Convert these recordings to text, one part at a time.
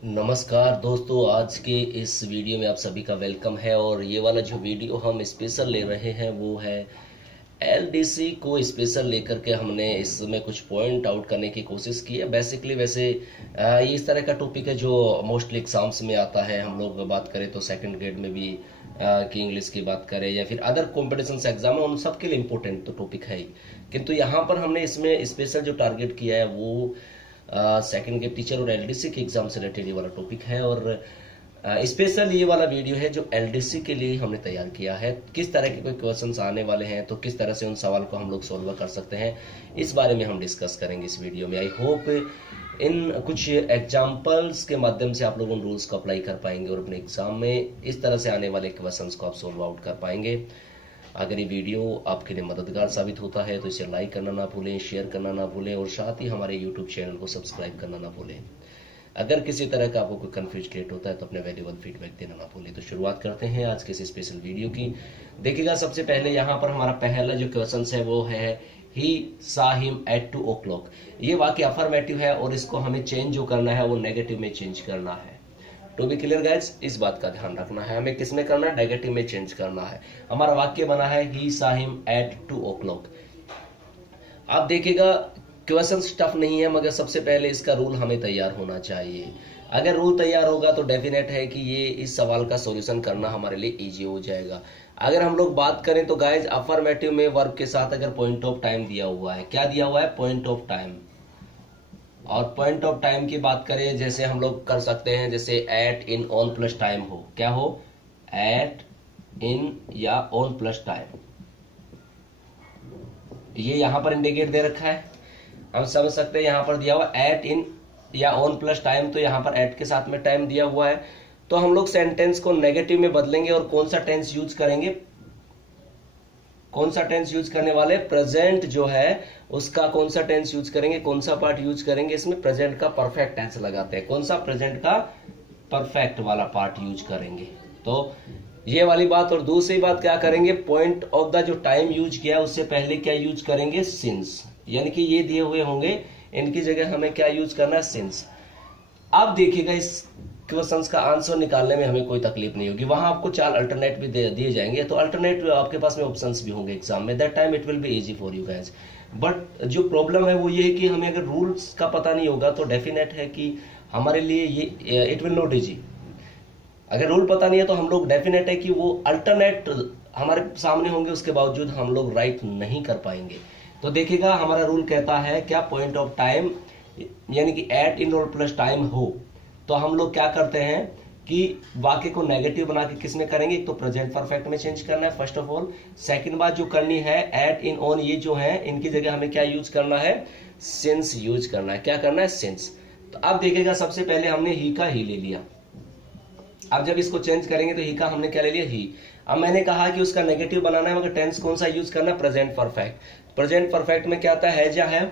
नमस्कार दोस्तों, आज के इस वीडियो में आप सभी का वेलकम है। और ये वाला जो वीडियो हम स्पेशल ले रहे हैं वो है एलडीसी को स्पेशल लेकर के हमने इसमें कुछ पॉइंट आउट करने की कोशिश की है। बेसिकली वैसे ये इस तरह का टॉपिक है जो मोस्टली एग्जाम्स में आता है। हम लोग बात करें तो सेकंड ग्रेड में भी कि इंग्लिश की बात करें या फिर अदर कॉम्पिटिशन एग्जाम है, उन सबके लिए इम्पोर्टेंट तो टॉपिक है ही। किंतु यहाँ पर हमने इसमें स्पेशल जो टारगेट किया है वो सेकंड ग्रेड टीचर और एलडीसी के एग्जाम से रिलेटेड ये वाला टॉपिक है। और स्पेशल ये वाला वीडियो है जो एलडीसी के लिए हमने तैयार किया है। किस तरह के कोई क्वेश्चंस आने वाले हैं तो किस तरह से उन सवाल को हम लोग सॉल्व कर सकते हैं, इस बारे में हम डिस्कस करेंगे इस वीडियो में। आई होप इन कुछ एग्जाम्पल्स के माध्यम से आप लोग उन रूल्स को अप्लाई कर पाएंगे और अपने एग्जाम में इस तरह से आने वाले क्वेश्चंस को आप सॉल्व आउट कर पाएंगे। अगर ये वीडियो आपके लिए मददगार साबित होता है तो इसे लाइक करना ना भूलें, शेयर करना ना भूलें और साथ ही हमारे यूट्यूब चैनल को सब्सक्राइब करना ना भूलें। अगर किसी तरह का आपको कोई कंफ्यूज क्रिएट होता है तो अपने वैल्यूएबल फीडबैक देना ना भूलें। तो शुरुआत करते हैं आज के इस स्पेशल वीडियो की। देखिएगा, सबसे पहले यहाँ पर हमारा पहला जो क्वेश्चन है वो है ही सा हिम एट 2 o'clock। ये वाक्य अफर्मेटिव है और इसको हमें चेंज जो करना है वो नेगेटिव में चेंज करना है। टू बी क्लियर गाइस, इस बात का ध्यान रखना है, हमें किसमें करना है, नेगेटिव में चेंज करना है। हमारा वाक्य बना है ही सा हिम एट 2 o'clock। आप देखिएगा क्वेश्चन टफ नहीं है, मगर सबसे पहले इसका रूल हमें तैयार होना चाहिए। अगर रूल तैयार होगा तो डेफिनेट है कि ये इस सवाल का सॉल्यूशन करना हमारे लिए इजी हो जाएगा। अगर हम लोग बात करें तो गाइज अफर्मेटिव में वर्ब के साथ अगर पॉइंट ऑफ टाइम दिया हुआ है, क्या दिया हुआ है, पॉइंट ऑफ टाइम। और पॉइंट ऑफ टाइम की बात करें जैसे हम लोग कर सकते हैं, जैसे at, in, on plus time हो, क्या हो, एट, इन या ऑन प्लस टाइम। ये यहां पर इंडिकेट दे रखा है, हम समझ सकते हैं। यहां पर दिया हुआ एट, इन या ऑन प्लस टाइम, तो यहां पर एट के साथ में टाइम दिया हुआ है। तो हम लोग सेंटेंस को नेगेटिव में बदलेंगे और कौन सा टेंस यूज करेंगे, कौन सा टेंस यूज करने वाले, प्रेजेंट जो है उसका कौन सा टेंस यूज करेंगे, कौन सा पार्ट यूज करेंगे, इसमें प्रेजेंट का परफेक्ट टेंस लगाते हैं। कौन सा, प्रेजेंट का परफेक्ट वाला पार्ट यूज करेंगे। तो ये वाली बात। और दूसरी बात क्या करेंगे, पॉइंट ऑफ द जो टाइम यूज किया है उससे पहले क्या यूज करेंगे, सिंस। यानी कि ये दिए हुए होंगे, इनकी जगह हमें क्या यूज करना है, सिंस। अब देखिएगा इस क्वेश्चंस का आंसर निकालने में हमें कोई तकलीफ नहीं होगी। वहां आपको 4 अल्टरनेट भी दिए जाएंगे, तो अल्टरनेट आपके पास में ऑप्शंस भी होंगे एग्जाम में। That time it will be easy for you guys. But जो प्रॉब्लम है वो ये है कि हमें अगर रूल्स का पता नहीं होगा तो डेफिनेट है कि हमारे लिए ये इट विल नॉट इजी। अगर रूल पता नहीं है तो हम लोग डेफिनेट है कि वो अल्टरनेट हमारे सामने होंगे, उसके बावजूद हम लोग राइट नहीं कर पाएंगे। तो देखिएगा, हमारा रूल कहता है क्या, पॉइंट ऑफ टाइम यानी कि एट, इन और प्लस टाइम हो, तो हम लोग क्या करते हैं कि वाक्य को नेगेटिव बना के किसमें करेंगे, एक तो प्रेजेंट परफेक्ट में चेंज करना है फर्स्ट ऑफ ऑल। सेकंड बात जो करनी है, एट, इन, ऑन ये जो है इनकी जगह हमें क्या यूज करना है, सिंस यूज करना है। क्या करना है, सिंस। तो अब देखिएगा, सबसे पहले हमने ही का ही ले लिया। अब जब इसको चेंज करेंगे तो ही का हमने क्या ले लिया, ही। अब मैंने कहा कि उसका नेगेटिव बनाना है, मगर टेंस कौन सा यूज करना है, प्रेजेंट परफेक्ट। प्रेजेंट परफेक्ट में क्या आता है, हैज या है,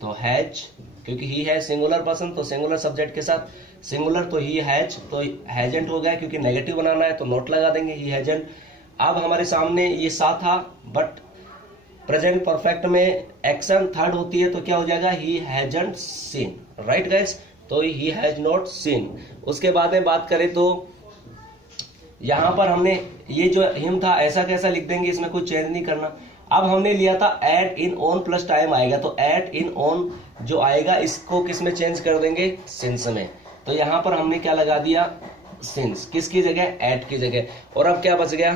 तो हैज, क्योंकि ही है सिंगुलर पर्सन तो सिंगुलर सब्जेक्ट के साथ सिंगुलर, तो ही हैज, तो हैजेंट हो गया। क्योंकि नेगेटिव बनाना है तो नॉट लगा देंगे, ही हैजेंट। अब हमारे सामने ये सा था, बट प्रेजेंट परफेक्ट में एक्शन थर्ड होती है तो क्या हो जाएगा, he hasn't seen. Right guys, तो ही हैज नॉट सीन। उसके बाद में बात करें तो यहां पर हमने ये जो हिम था ऐसा कैसा लिख देंगे, इसमें कोई चेंज नहीं करना। अब हमने लिया था at, in, on plus time आएगा, तो एट, इन, ऑन जो आएगा इसको किस में चेंज कर देंगे, सिंस में। तो यहां पर हमने क्या लगा दिया, सिंस, किसकी जगह, एट की जगह। और अब क्या बच गया,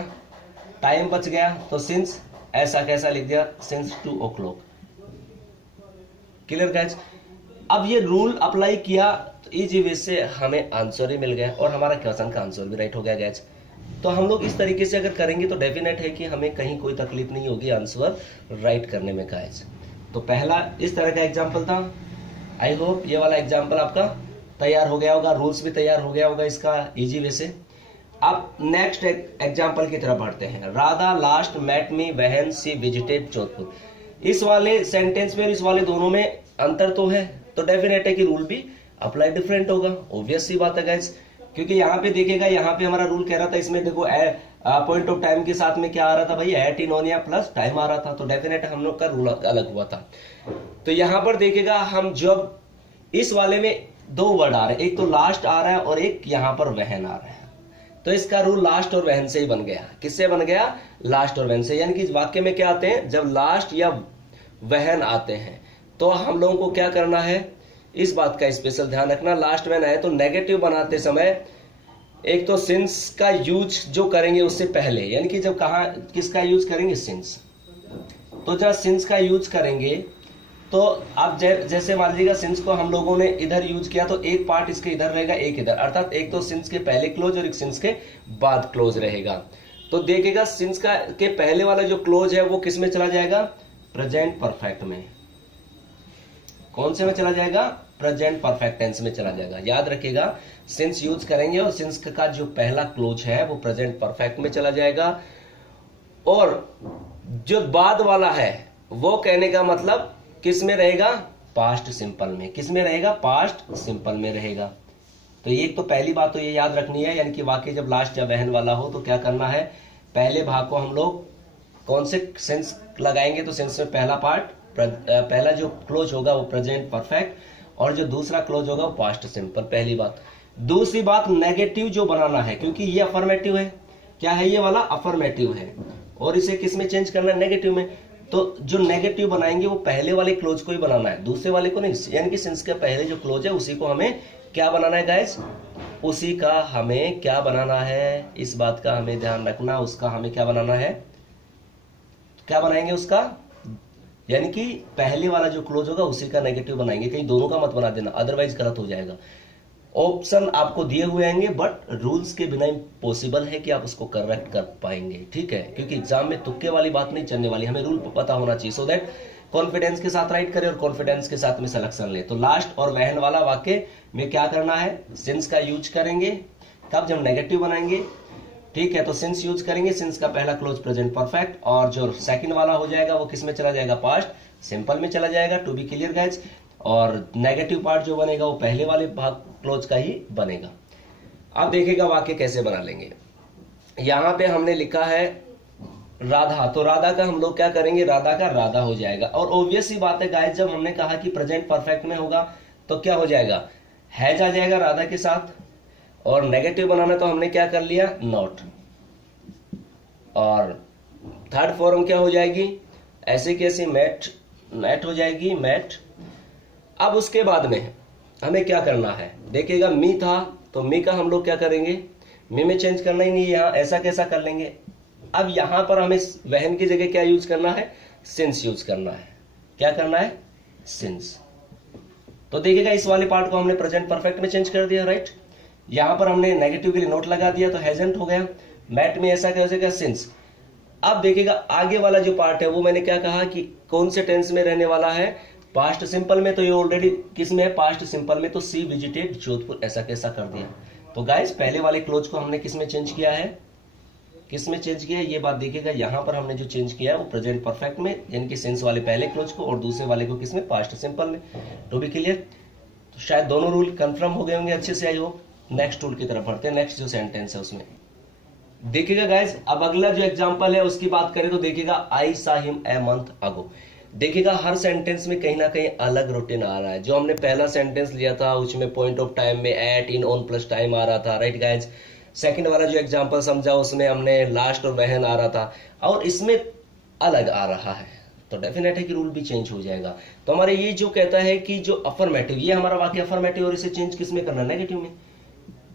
टाइम बच गया, तो सिंस ऐसा कैसा लिख दिया, सिंस 2 o'clock। Clear guys. अब ये रूल अप्लाई किया तो इजी वे से हमें आंसर ही मिल गया और हमारा क्वेश्चन का आंसर भी राइट हो गया गाइस। तो हम लोग इस तरीके से अगर करेंगे तो डेफिनेट है कि हमें कहीं कोई तकलीफ नहीं होगी आंसर राइट करने में गाइस। तो पहला इस तरह का एग्जांपल था। आई होप ये वाला एग्जांपल आपका तैयार हो गया होगा, रूल्स भी तैयार हो गया होगा इसका इजी वे से। अब नेक्स्ट एग्जांपल की तरफ बढ़ते हैं। Radha last met me when she visited Jodhpur. इस वाले सेंटेंस में इस वाले दोनों में अंतर तो है, तो डेफिनेट है कि रूल भी अप्लाई डिफरेंट होगा। ऑब्वियस सी बात है गाइस, क्योंकि यहाँ पे देखिएगा, यहाँ पे हमारा रूल कह रहा था, इसमें देखो पॉइंट ऑफ टाइम के साथ में क्या आ रहा था भाई, एट, इन, ऑन या प्लस टाइम आ रहा था, तो डेफिनेट हम लोग का रूल अलग हुआ था। तो यहाँ पर देखिएगा, हम जब इस वाले में दो वर्ड आ रहे हैं, एक तो लास्ट आ रहा है और एक यहां पर वहन आ रहा है। तो इसका रूल लास्ट और वहन से ही बन गया। किससे बन गया? लास्ट और वहन से। यानी कि इस वाक्य में क्या आते हैं, जब लास्ट या वहन आते हैं तो हम लोगों को क्या करना है, इस बात का स्पेशल ध्यान रखना। लास्ट वहन आए तो नेगेटिव बनाते समय एक तो सिंस का यूज जो करेंगे उससे पहले, यानी कि जब कहा किसका यूज करेंगे, सिंस। तो जब सिंस का यूज करेंगे तो आप जैसे मान लीजिएगा सिंस को हम लोगों ने इधर यूज किया तो एक पार्ट इसके इधर रहेगा, एक इधर, अर्थात एक तो सिंस के पहले क्लोज और एक सिंस के बाद क्लोज रहेगा। तो देखिएगा सिंस का के पहले वाला जो क्लोज है वो किस में चला जाएगा, प्रेजेंट परफेक्ट में। कौन से में चला जाएगा, प्रेजेंट परफेक्ट टेंस में चला जाएगा। याद रखिएगा सिंस यूज करेंगे और सिंस का जो पहला क्लोज है वो प्रेजेंट परफेक्ट में चला जाएगा, और जो बाद वाला है वो कहने का मतलब किस में रहेगा, पास्ट सिंपल में। किस में रहेगा, पास्ट सिंपल में रहेगा। तो ये तो पहली बात तो ये याद रखनी है, यानी कि वाक्य जब लास्ट या वहन वाला हो तो क्या करना है, पहले भाग को हम लोग कौन से सेंस लगाएंगे, तो सेंस में पहला पार्ट पहला जो क्लोज होगा वो प्रेजेंट परफेक्ट और जो दूसरा क्लोज होगा वो पास्ट सिंपल। पहली बात। दूसरी बात, नेगेटिव जो बनाना है, क्योंकि ये अफर्मेटिव है। क्या है ये वाला, अफर्मेटिव है, और इसे किस में चेंज करना है, नेगेटिव में। तो जो नेगेटिव बनाएंगे वो पहले वाले क्लोज को ही बनाना है, दूसरे वाले को नहीं। यानी कि सिंस के पहले जो क्लोज है उसी को हमें क्या बनाना है गाइस, उसी का हमें क्या बनाना है, इस बात का हमें ध्यान रखना। उसका हमें क्या बनाना है, क्या बनाएंगे उसका, यानी कि पहले वाला जो क्लोज होगा उसी का नेगेटिव बनाएंगे। कहीं दोनों का मत बना देना, अदरवाइज गलत हो जाएगा। ऑप्शन आपको दिए हुए आएंगे बट रूल्स के बिना इम्पॉसिबल है कि आप उसको करेक्ट कर पाएंगे, ठीक है, क्योंकि एग्जाम में तुक्के वाली बात नहीं चलने वाली। हमें रूल पता होना चाहिए सो दैट कॉन्फिडेंस के साथ राइट करें और कॉन्फिडेंस के साथ में सिलेक्शन ले। तो लास्ट और वहन वाला वाक्य में क्या करना है, सिंस का यूज करेंगे कब, जब नेगेटिव बनाएंगे, ठीक है। तो सिंस यूज करेंगे, सिंस का पहला क्लोज प्रेजेंट परफेक्ट, और जो सेकंड वाला हो जाएगा वो किस में चला जाएगा, पास्ट सिंपल में चला जाएगा, टू बी क्लियर गाइज। और नेगेटिव पार्ट जो बनेगा वो पहले वाले भाग क्लोज का ही बनेगा। अब देखिएगा वाक्य कैसे बना लेंगे। यहां पे हमने लिखा है राधा, तो राधा का हम लोग क्या करेंगे, राधा का राधा हो जाएगा। और ऑब्वियस ही बात है गाइस, जब हमने कहा कि प्रेजेंट परफेक्ट में होगा तो क्या हो जाएगा, हैज आ जाएगा राधा के साथ, और नेगेटिव बनाना तो हमने क्या कर लिया, नॉट। और थर्ड फॉर्म क्या हो जाएगी, ऐसे कैसे, मैट, मैट हो जाएगी, मैट। अब उसके बाद में हमें क्या करना है, देखिएगा मी था तो मी का हम लोग क्या करेंगे, मी में चेंज करना ही नहीं, यहां ऐसा कैसा कर लेंगे। अब यहां पर हमें वहन की जगह क्या यूज करना है, सिंस यूज करना है। क्या करना है, सिंस। तो देखिएगा इस वाले पार्ट को हमने प्रेजेंट परफेक्ट में चेंज कर दिया, राइट। यहां पर हमने नेगेटिव के लिए नोट लगा दिया तो हैजंट हो गया, मैट में ऐसा क्या हो जाएगा, सिंस। अब देखिएगा आगे वाला जो पार्ट है वो मैंने क्या कहा कि कौन से टेंस में रहने वाला है, पास्ट सिंपल में। तो ये ऑलरेडी किस में है, पास्ट सिंपल में। तो सी विजिटेड जोधपुर, ऐसा कैसा कर दिया। तो गाइस पहले वाले क्लोज को हमने किस में चेंज किया है, किस में चेंज किया है, ये बात देखिएगा। यहां पर हमने जो चेंज किया है वो प्रेजेंट परफेक्ट में, यानी कि सेंस वाले पहले क्लोज को, और दूसरे वाले को किस में, पास्ट सिंपल में। To be clear. तो शायद दोनों रूल कंफर्म हो गए होंगे अच्छे से, आई होप। नेक्स्ट रूल की तरफ बढ़ते हैं, नेक्स्ट जो सेंटेंस है उसमें देखिएगा गाइस। अब अगला जो एग्जांपल है उसकी बात करें तो देखिएगा, आई सा हिम ए मंथ अगो। देखिएगा हर सेंटेंस में कहीं ना कहीं अलग रूटीन आ रहा है। जो हमने पहला सेंटेंस लिया था उसमें पॉइंट ऑफ टाइम में at, in, on plus time आ रहा था, राइट गाइज। सेकंड वाला जो एग्जांपल समझा उसमें हमने लास्ट और वहन आ रहा था, और इसमें अलग आ रहा है। तो डेफिनेट है कि रूल भी चेंज हो जाएगा। तो हमारे ये जो कहता है कि जो अफर्मेटिव, ये हमारा वाक्य अफर्मेटिव, और इसे चेंज किस में करना, नेगेटिव में।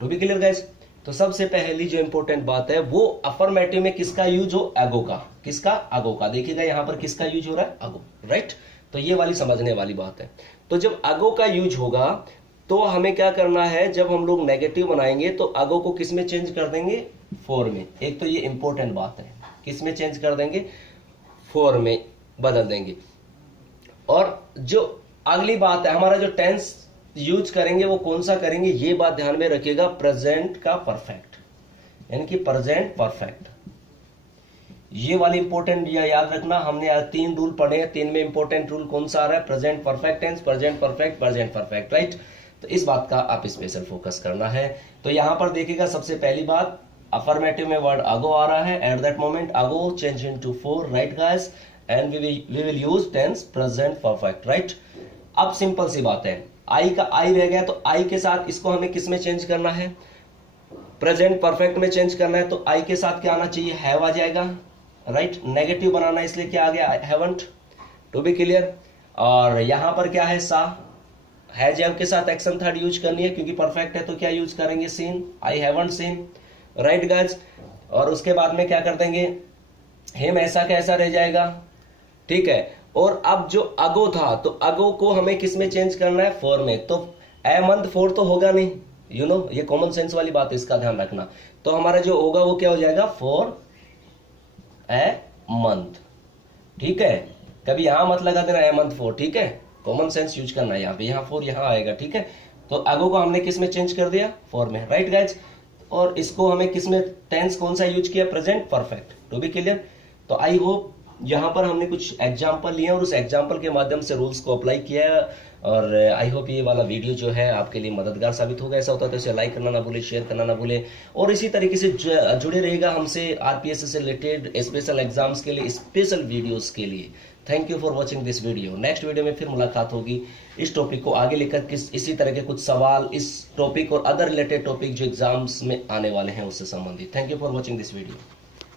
To be clear guys. तो सबसे पहली जो इंपॉर्टेंट बात है वो अफर्मेटिव में किसका यूज हो, अगो का। किसका, अगो का। देखिएगा यहां पर किसका यूज हो रहा है, अगो, राइट। तो ये वाली समझने वाली बात है। तो जब अगो का यूज होगा तो हमें क्या करना है, जब हम लोग नेगेटिव बनाएंगे तो अगो को किस में चेंज कर देंगे, फोर में। एक तो ये इंपॉर्टेंट बात है, किस में चेंज कर देंगे, फोर में बदल देंगे। और जो अगली बात है, हमारा जो टेंस यूज करेंगे वो कौन सा करेंगे, ये बात ध्यान में रखिएगा, प्रेजेंट का परफेक्ट, यानी कि प्रेजेंट परफेक्ट। ये वाली इंपॉर्टेंट याद रखना। हमने 3 रूल पढ़े हैं, 3 में इंपॉर्टेंट रूल कौन सा आ रहा है, present perfect tense, present perfect, present perfect, right. तो इस बात का आप स्पेशल फोकस करना है। तो यहां पर देखिएगा सबसे पहली बात, अफर्मेटिव में वर्ड अगो आ रहा है, at that moment ago change into 4, right guys, and we will use tense present perfect, right. अब सिंपल सी बात है, आई का आई रह गया, तो आई के साथ इसको हमें किस में चेंज करना है, प्रेजेंट परफेक्ट में चेंज करना है। तो आई के साथ क्या आना चाहिए, हैव आ जाएगा, राइट। नेगेटिव बनाना है इसलिए क्या आ गया, हैवंट, टू बी क्लियर। और यहां पर क्या है, सा, हैज हैव के साथ एक्शन थर्ड यूज करनी है क्योंकि परफेक्ट है, तो क्या यूज करेंगे, seen, I haven't seen, right guys. और उसके बाद में क्या कर देंगे, हिम ऐसा कैसा रह जाएगा, ठीक है। और अब जो अगो था, तो अगो को हमें किस में चेंज करना है, फोर में। तो ए मंथ फोर तो होगा नहीं, यू नो, ये कॉमन सेंस वाली बात है, इसका ध्यान रखना। तो हमारा जो होगा वो क्या हो जाएगा, फोर ए मंथ, ठीक है। कभी यहां मत लगा देना ए मंथ फोर, ठीक है, कॉमन सेंस यूज करना है यहाँ पे, यहाँ फोर यहाँ आएगा, ठीक है। तो अगो को हमने किस में चेंज कर दिया, फोर में, राइट गाइज। और इसको हमें किस में, टेंस कौन सा यूज किया, present perfect, to be clear. तो आई होप यहाँ पर हमने कुछ एग्जाम्पल लिए और उस एग्जाम्पल के माध्यम से रूल्स को अप्लाई किया है। और आई होप ये वाला वीडियो जो है आपके लिए मददगार साबित होगा। ऐसा होता है तो इसे लाइक करना ना भूले, शेयर करना ना भूले, और इसी तरीके से जुड़े रहेगा हमसे आरपीएस से रिलेटेड स्पेशल एग्जाम्स के लिए, स्पेशल वीडियोस के लिए। Thank you for watching this video. Next video में फिर मुलाकात होगी इस टॉपिक को आगे लेकर, इसी तरह के कुछ सवाल इस टॉपिक और अदर रिलेटेड टॉपिक जो एग्जाम्स में आने वाले हैं उससे संबंधित। Thank you for watching this video.